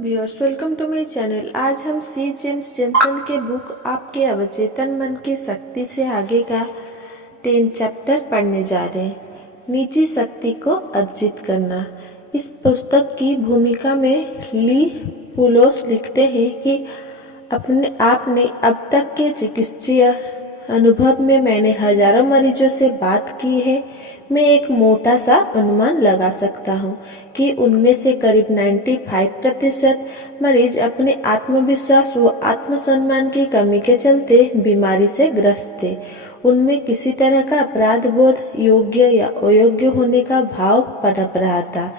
Viewers, welcome to my channel. आज हम C James Jensen के बुक आपके अवचेतन मन की शक्ति से आगे का 10 चैप्टर पढ़ने जा रहे हैं। निजी शक्ति को अर्जित करना। इस पुस्तक की भूमिका में ली पुलोस लिखते हैं कि आपने अब तक के चिकित्सीय अनुभव में मैंने हजारों मरीजों से बात की है। मैं एक मोटा सा अनुमान लगा सकता हूँ कि उनमें से करीब 95% मरीज अपने आत्मविश्वास व आत्मसम्मान की कमी के चलते बीमारी से ग्रस्त थे। उनमें किसी तरह का अपराध बोध, योग्य या अयोग्य होने का भाव पनप रहा था,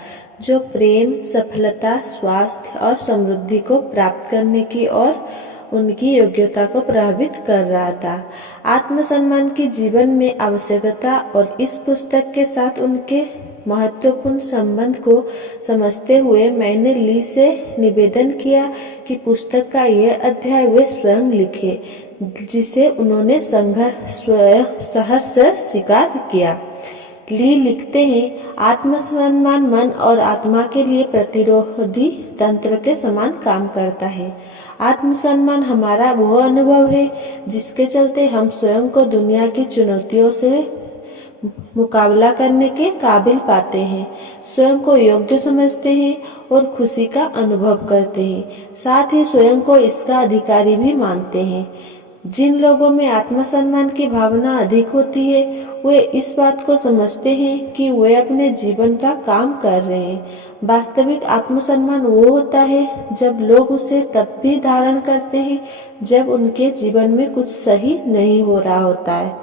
जो प्रेम, सफलता, स्वास्थ्य और समृद्धि को प्राप्त करने की ओर उनकी योग्यता को प्रभावित कर रहा था। आत्मसम्मान की जीवन में आवश्यकता और इस पुस्तक के साथ उनके महत्वपूर्ण संबंध को समझते हुए मैंने ली से निवेदन किया कि पुस्तक का यह अध्याय वे स्वयं लिखे, जिसे उन्होंने सहर्ष स्वीकार किया। ली लिखते हैं, आत्मसम्मान मन और आत्मा के लिए प्रतिरोधी तंत्र के समान काम करता है। आत्मसम्मान हमारा वह अनुभव है जिसके चलते हम स्वयं को दुनिया की चुनौतियों से मुकाबला करने के काबिल पाते हैं, स्वयं को योग्य समझते हैं और खुशी का अनुभव करते हैं, साथ ही स्वयं को इसका अधिकारी भी मानते हैं। जिन लोगों में आत्मसम्मान की भावना अधिक होती है, वे इस बात को समझते हैं कि वे अपने जीवन का काम कर रहे हैं। वास्तविक आत्मसम्मान वो होता है जब लोग उसे तब भी धारण करते हैं जब उनके जीवन में कुछ सही नहीं हो रहा होता है।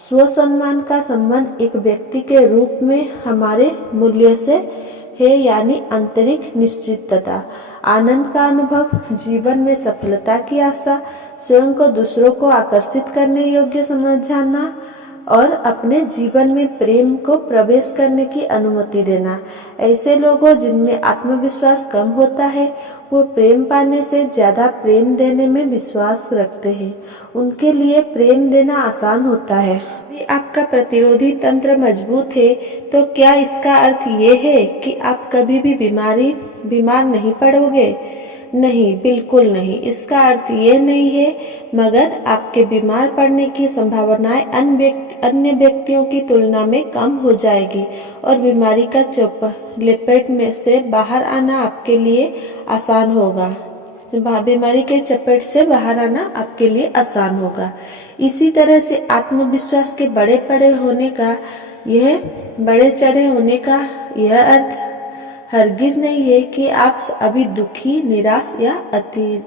स्वसम्मान का संबंध एक व्यक्ति के रूप में हमारे मूल्य से है, यानी आंतरिक निश्चितता, आनंद का अनुभव, जीवन में सफलता की आशा, स्वयं को दूसरों को आकर्षित करने योग्य समझ जाना और अपने जीवन में प्रेम को प्रवेश करने की अनुमति देना। ऐसे लोगों जिनमें आत्मविश्वास कम होता है, वो प्रेम पाने से ज्यादा प्रेम देने में विश्वास रखते हैं। उनके लिए प्रेम देना आसान होता है। यदि आपका प्रतिरोधी तंत्र मजबूत है तो क्या इसका अर्थ ये है कि आप कभी भी बीमार नहीं पड़ोगे? नहीं, बिल्कुल नहीं। इसका अर्थ ये नहीं है, मगर आपके बीमार पड़ने की संभावनाएं अन्य व्यक्तियों की तुलना में कम हो जाएगी और बीमारी का लपेट में से बाहर आना आपके लिए आसान होगा। बीमारी के चपेट से बाहर आना आपके लिए आसान होगा। इसी तरह से आत्मविश्वास के बढ़े चढ़े होने का यह अर्थ हरगिज नहीं है कि आप अभी दुखी, निराश या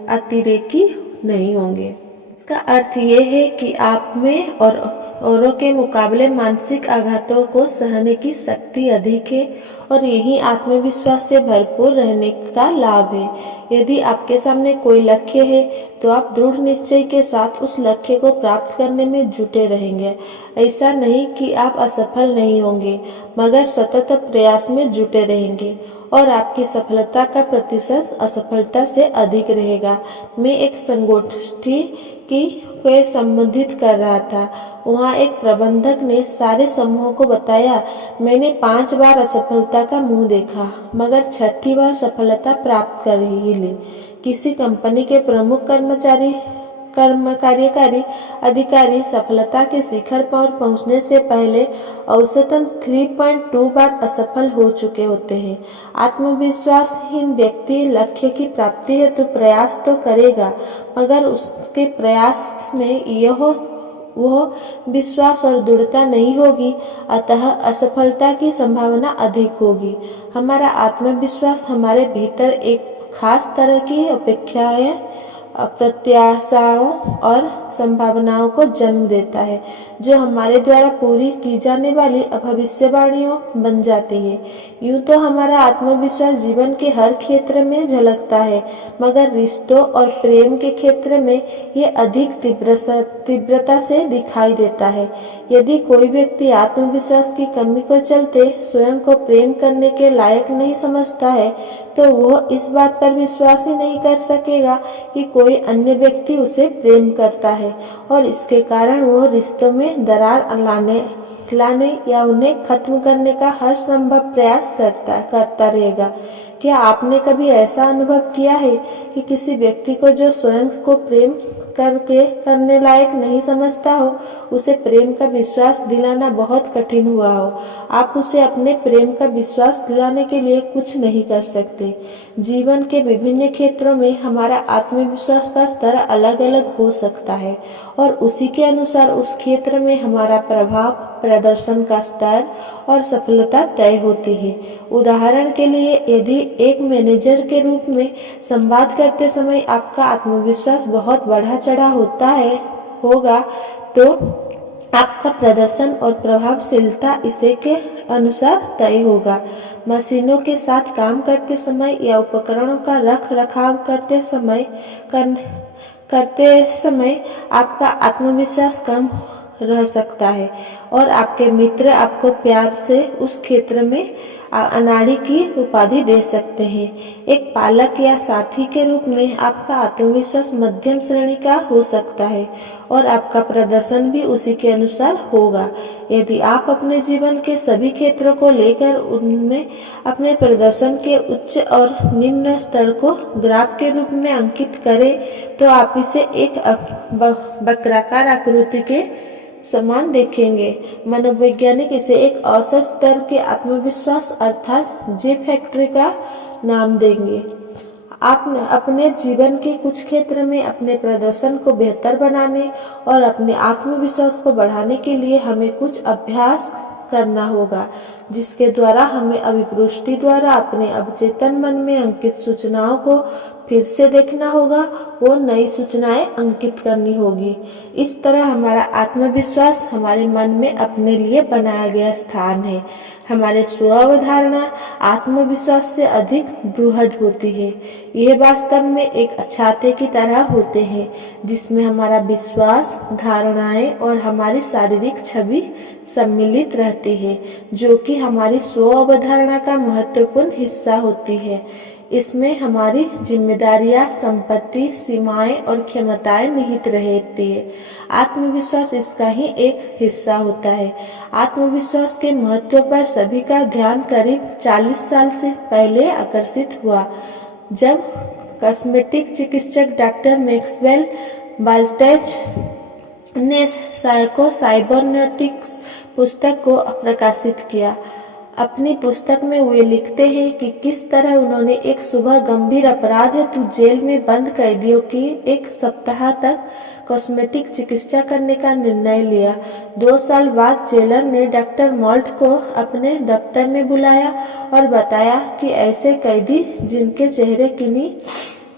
अतिरेकी नहीं होंगे। इसका अर्थ ये है कि आप में और औरों के मुकाबले मानसिक आघातों को सहने की शक्ति अधिक है और यही आत्मविश्वास से भरपूर रहने का लाभ है। यदि आपके सामने कोई लक्ष्य है तो आप दृढ़ निश्चय के साथ उस लक्ष्य को प्राप्त करने में जुटे रहेंगे। ऐसा नहीं कि आप असफल नहीं होंगे, मगर सतत प्रयास में जुटे रहेंगे और आपकी सफलता का प्रतिशत असफलता से अधिक रहेगा। मैं एक संगोष्ठी को संबोधित कर रहा था। वहाँ एक प्रबंधक ने सारे समूह को बताया, मैंने 5 बार असफलता का मुंह देखा, मगर 6ठी बार सफलता प्राप्त कर ही ली। किसी कंपनी के प्रमुख कार्यकारी अधिकारी सफलता के शिखर पर पहुंचने से पहले औसतन 3.2 बार असफल हो चुके होते हैं। आत्मविश्वासहीन व्यक्ति लक्ष्य की प्राप्ति हेतु प्रयास तो करेगा, मगर उसके प्रयास में वह विश्वास और दृढ़ता नहीं होगी, अतः असफलता की संभावना अधिक होगी। हमारा आत्मविश्वास हमारे भीतर एक खास तरह की अपेक्षाएं, प्रत्याशाओं और संभावनाओं को जन्म देता है, जो हमारे द्वारा पूरी की जाने वाली भविष्यवाणियों बन जाती है। यूं तो हमारा आत्मविश्वास जीवन के हर क्षेत्र में झलकता है, मगर रिश्तों और प्रेम के क्षेत्र में ये अधिक तीव्रता से दिखाई देता है। यदि कोई व्यक्ति आत्मविश्वास की कमी को चलते स्वयं को प्रेम करने के लायक नहीं समझता है, तो वह इस बात पर विश्वास ही नहीं कर सकेगा कि कोई अन्य व्यक्ति उसे प्रेम करता है और इसके कारण वह रिश्तों में दरार लाने या उन्हें खत्म करने का हर संभव प्रयास करता रहेगा। क्या आपने कभी ऐसा अनुभव किया है कि किसी व्यक्ति को जो स्वयं को प्रेम करने लायक नहीं समझता हो, उसे प्रेम का विश्वास दिलाना बहुत कठिन हुआ हो? आप उसे अपने प्रेम का विश्वास दिलाने के लिए कुछ नहीं कर सकते। जीवन के विभिन्न क्षेत्रों में हमारा आत्मविश्वास का स्तर अलग अलग हो सकता है और उसी के अनुसार उस क्षेत्र में हमारा प्रभाव, प्रदर्शन का स्तर और सफलता तय होती है। उदाहरण के लिए, यदि एक मैनेजर के रूप में संवाद करते समय आपका आत्मविश्वास बहुत बढ़ा चढ़ा होगा, तो आपका प्रदर्शन और प्रभावशीलता इसे के अनुसार तय होगा। मशीनों के साथ काम करते समय या उपकरणों का रख रखाव करते समय आपका आत्मविश्वास कम रह सकता है और आपके मित्र आपको प्यार से उस क्षेत्र में अनाड़ी की उपाधि दे सकते हैं। एक पालक या साथी के रूप में आपका आत्मविश्वास मध्यम श्रेणी का हो सकता है और आपका प्रदर्शन भी उसी के अनुसार होगा। यदि आप अपने जीवन के सभी क्षेत्रों को लेकर उनमें अपने प्रदर्शन के उच्च और निम्न स्तर को ग्राफ के रूप में अंकित करें, तो आप इसे एक वक्राकार आकृति के समान देखेंगे। मनोवैज्ञानिक इसे एक औसत स्तर के आत्मविश्वास अर्थात जे फैक्टर का नाम देंगे। आप अपने जीवन के कुछ क्षेत्र में अपने प्रदर्शन को बेहतर बनाने और अपने आत्मविश्वास को बढ़ाने के लिए हमें कुछ अभ्यास करना होगा, जिसके द्वारा हमें अभिपुष्टि द्वारा अपने अवचेतन मन में अंकित सूचनाओं को फिर से देखना होगा, वो नई सूचनाएं अंकित करनी होगी। इस तरह हमारा आत्मविश्वास हमारे मन में अपने लिए बनाया गया स्थान है। हमारे स्व अवधारणा आत्मविश्वास से अधिक बृहद होती है। यह वास्तव में एक छाते की तरह होते हैं, जिसमें हमारा विश्वास, धारणाएं और हमारी शारीरिक छवि सम्मिलित रहती है, जो कि हमारी स्व अवधारणा का महत्वपूर्ण हिस्सा होती है। इसमें हमारी जिम्मेदारियां, संपत्ति, सीमाएं और क्षमताएं निहित रहती है। आत्मविश्वास इसका ही एक हिस्सा होता है। आत्मविश्वास के महत्व पर सभी का ध्यान करीब 40 साल से पहले आकर्षित हुआ, जब कॉस्मेटिक चिकित्सक डॉक्टर मैक्सवेल बाल्टेज ने साइबरनेटिक्स पुस्तक को प्रकाशित किया। अपनी पुस्तक में वे लिखते हैं कि किस तरह उन्होंने एक सुबह गंभीर अपराध हेतु जेल में बंद कैदियों की एक सप्ताह तक कॉस्मेटिक चिकित्सा करने का निर्णय लिया। 2 साल बाद जेलर ने डॉक्टर मॉल्ट को अपने दफ्तर में बुलाया और बताया कि ऐसे कैदी जिनके चेहरे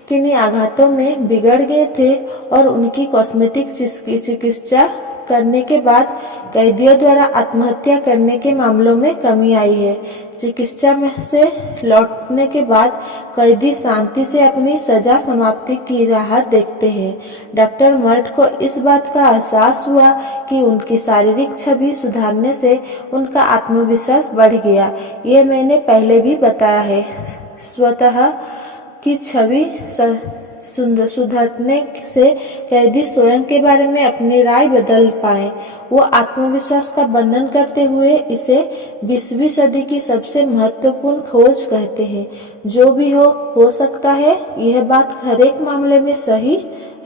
किन्हीं आघातों में बिगड़ गए थे और उनकी कॉस्मेटिक चिकित्सा करने के बाद कैदियों द्वारा आत्महत्या करने के मामलों में कमी आई है। चिकित्सा में से लौटने के बाद कैदी शांति से अपनी सजा समाप्ति की राह देखते हैं। डॉक्टर मल्ट को इस बात का एहसास हुआ कि उनकी शारीरिक छवि सुधारने से उनका आत्मविश्वास बढ़ गया। ये मैंने पहले भी बताया है। स्वतः की छवि सुधरने से कैदी स्वयं के बारे में अपनी राय बदल पाए। वो आत्मविश्वास का वर्णन करते हुए इसे 20वीं सदी की सबसे महत्वपूर्ण खोज कहते हैं। जो भी हो सकता है यह बात हर एक मामले में सही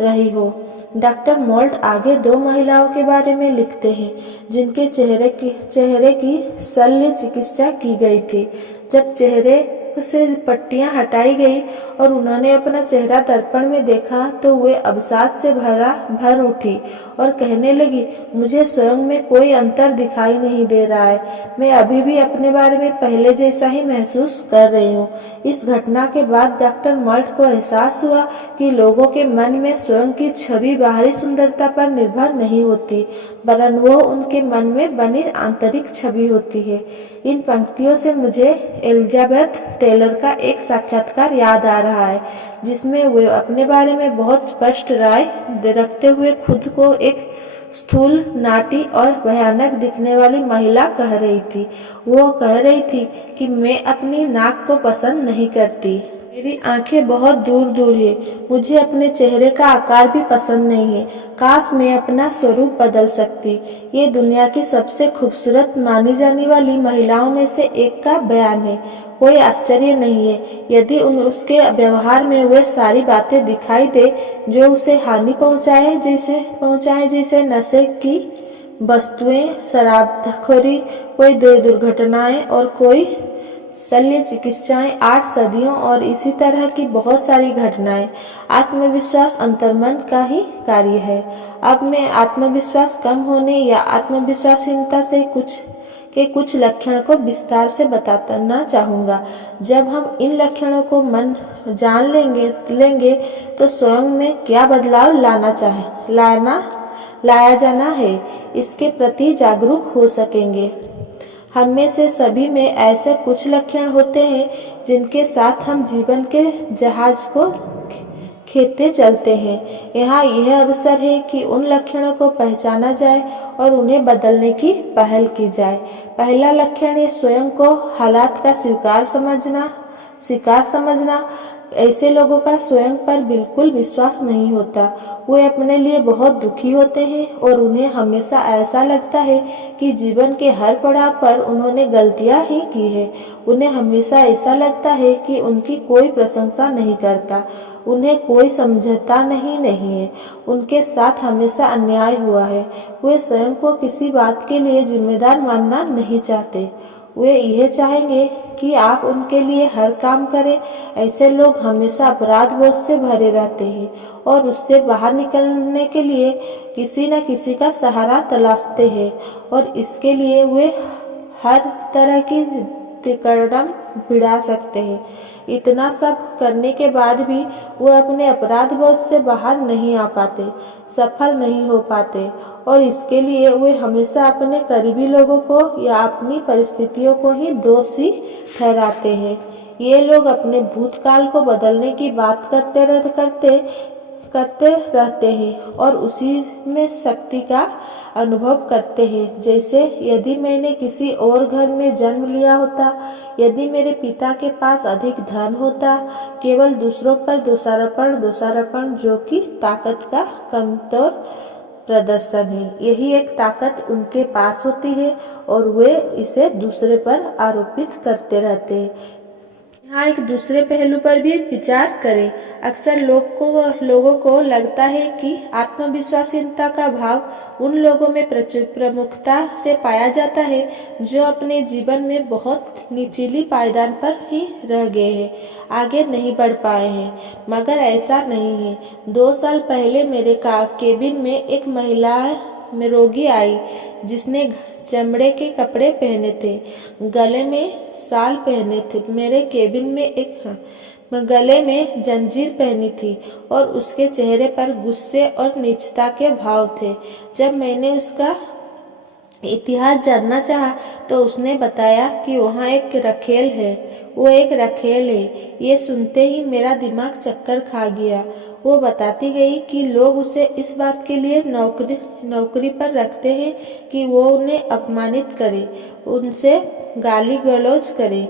रही हो। डॉक्टर मॉल्ट आगे 2 महिलाओं के बारे में लिखते हैं जिनके चेहरे की शल्य चिकित्सा की गई थी। जब चेहरे से पट्टियां हटाई गई और उन्होंने अपना चेहरा दर्पण में देखा, तो वे अवसाद से भर उठी और कहने लगी, मुझे स्वयं में कोई अंतर दिखाई नहीं दे रहा है। मैं अभी भी अपने बारे में पहले जैसा ही महसूस कर रही हूँ। इस घटना के बाद डॉक्टर मल्ट को एहसास हुआ कि लोगों के मन में स्वयं की छवि बाहरी सुंदरता पर निर्भर नहीं होती, वरन वो उनके मन में बनी आंतरिक छवि होती है। इन पंक्तियों से मुझे एलिजाबेथ टेलर का एक साक्षात्कार याद आ रहा है, जिसमें वे अपने बारे में बहुत स्पष्ट राय रखते हुए खुद को एक स्थूल, नाटी और भयानक दिखने वाली महिला कह रही थी। वो कह रही थी कि मैं अपनी नाक को पसंद नहीं करती। मेरी आंखें बहुत दूर दूर है, मुझे अपने चेहरे का आकार भी पसंद नहीं है। काश मैं अपना स्वरूप बदल सकती। ये दुनिया की सबसे खूबसूरत मानी जाने वाली महिलाओं में से एक का बयान है। कोई आश्चर्य नहीं है यदि उसके व्यवहार में वे सारी बातें दिखाई दे जो उसे हानि पहुंचाए, जैसे नशे की वस्तुएं, शराबखोरी, कोई दुर्घटनाएं और कोई शल्य चिकित्साएं, 8 सदियों और इसी तरह की बहुत सारी घटनाएं। आत्मविश्वास अंतर्मन का ही कार्य है। अब मैं आत्मविश्वास कम होने या आत्मविश्वासहीनता से कुछ लक्षण को विस्तार से बताना चाहूँगा। जब हम इन लक्षणों को जान लेंगे तो स्वयं में क्या बदलाव लाया जाना है, इसके प्रति जागरूक हो सकेंगे। हम में से सभी में ऐसे कुछ लक्षण होते हैं जिनके साथ हम जीवन के जहाज को खेते चलते हैं। यहाँ यह अवसर है कि उन लक्षणों को पहचाना जाए और उन्हें बदलने की पहल की जाए। पहला लक्षण है स्वयं को हालात का शिकार समझना। ऐसे लोगों का स्वयं पर बिल्कुल विश्वास नहीं होता। वे अपने लिए बहुत दुखी होते हैं और उन्हें हमेशा ऐसा लगता है कि जीवन के हर पड़ाव पर उन्होंने गलतियां ही की है। उन्हें हमेशा ऐसा लगता है कि उनकी कोई प्रशंसा नहीं करता, उन्हें कोई समझता नहीं है, उनके साथ हमेशा अन्याय हुआ है। वे स्वयं को किसी बात के लिए जिम्मेदार मानना नहीं चाहते। वे यह चाहेंगे कि आप उनके लिए हर काम करें। ऐसे लोग हमेशा अपराध बोध से भरे रहते हैं और उससे बाहर निकलने के लिए किसी न किसी का सहारा तलाशते हैं और इसके लिए वे हर तरह की कदम भिड़ा सकते हैं। इतना सब करने के बाद भी वो अपने अपराध बोध से बाहर नहीं आ पाते, सफल नहीं हो पाते और इसके लिए वे हमेशा अपने करीबी लोगों को या अपनी परिस्थितियों को ही दोषी ठहराते हैं। ये लोग अपने भूतकाल को बदलने की बात करते रहते हैं और उसी में शक्ति का अनुभव करते हैं। जैसे यदि मैंने किसी और घर में जन्म लिया होता, यदि मेरे पिता के पास अधिक धन होता। केवल दूसरों पर दोषारोपण जो कि ताकत का कमजोर प्रदर्शन है। यही एक ताकत उनके पास होती है और वे इसे दूसरे पर आरोपित करते रहते हैं। यहाँ एक दूसरे पहलू पर भी विचार करें। अक्सर लोगों को लगता है कि आत्मविश्वासहीनता का भाव उन लोगों में प्रमुखता से पाया जाता है जो अपने जीवन में बहुत निचली पायदान पर ही रह गए हैं, आगे नहीं बढ़ पाए हैं। मगर ऐसा नहीं है। 2 साल पहले मेरे केबिन में एक महिला में रोगी आई जिसने चमड़े के कपड़े पहने थे, गले में शाल पहने थे, मेरे केबिन में गले में जंजीर पहनी थी और उसके चेहरे पर गुस्से और नीचता के भाव थे। जब मैंने उसका इतिहास जानना चाहा तो उसने बताया कि वहाँ एक रखेल है, वो एक रखेल है। ये सुनते ही मेरा दिमाग चक्कर खा गया। वो बताती गई कि लोग उसे इस बात के लिए नौकरी पर रखते हैं कि वो उन्हें अपमानित करे, उनसे गाली गलौज करे।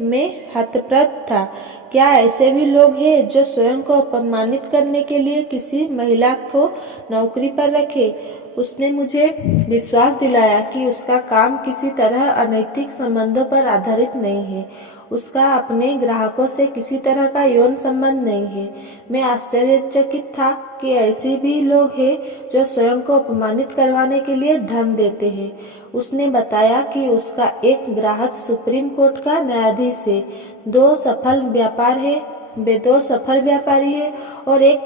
मैं हतप्रभ था। क्या ऐसे भी लोग हैं जो स्वयं को अपमानित करने के लिए किसी महिला को नौकरी पर रखे? उसने मुझे विश्वास दिलाया कि उसका काम किसी तरह अनैतिक संबंधों पर आधारित नहीं है। उसका अपने ग्राहकों से किसी तरह का यौन संबंध नहीं है। मैं आश्चर्यचकित था कि ऐसे भी लोग हैं जो स्वयं को अपमानित करवाने के लिए धन देते हैं। उसने बताया कि उसका एक ग्राहक सुप्रीम कोर्ट का न्यायाधीश है, 2 सफल व्यापारी है और एक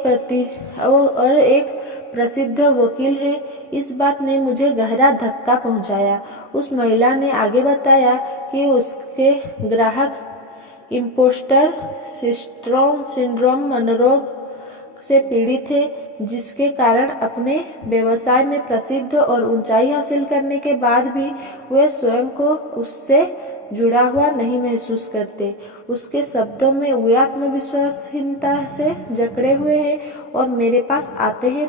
प्रसिद्ध वकील है। इस बात ने मुझे गहरा धक्का पहुंचाया। उस महिला ने आगे बताया कि उसके ग्राहक इम्पोस्टर सिंड्रोम मनोरोग से पीड़ित थे, जिसके कारण अपने व्यवसाय में प्रसिद्ध और ऊंचाई हासिल करने के बाद भी वे स्वयं को उससे जुड़ा हुआ नहीं महसूस करते। उसके शब्दों में वे आत्मविश्वासहीनता से जकड़े हुए हैं और मेरे पास आते हैं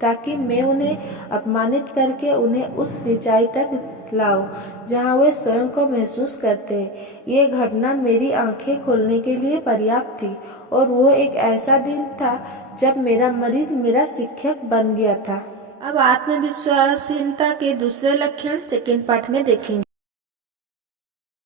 ताकि मैं उन्हें अपमानित करके उन्हें उस ऊंचाई तक लाऊं जहां वे स्वयं को महसूस करते हैं। ये घटना मेरी आंखें खोलने के लिए पर्याप्त थी और वो एक ऐसा दिन था जब मेरा मरीज मेरा शिक्षक बन गया था। अब आत्मविश्वासहीनता के दूसरे लक्षण सेकेंड पार्ट में देखेंगे।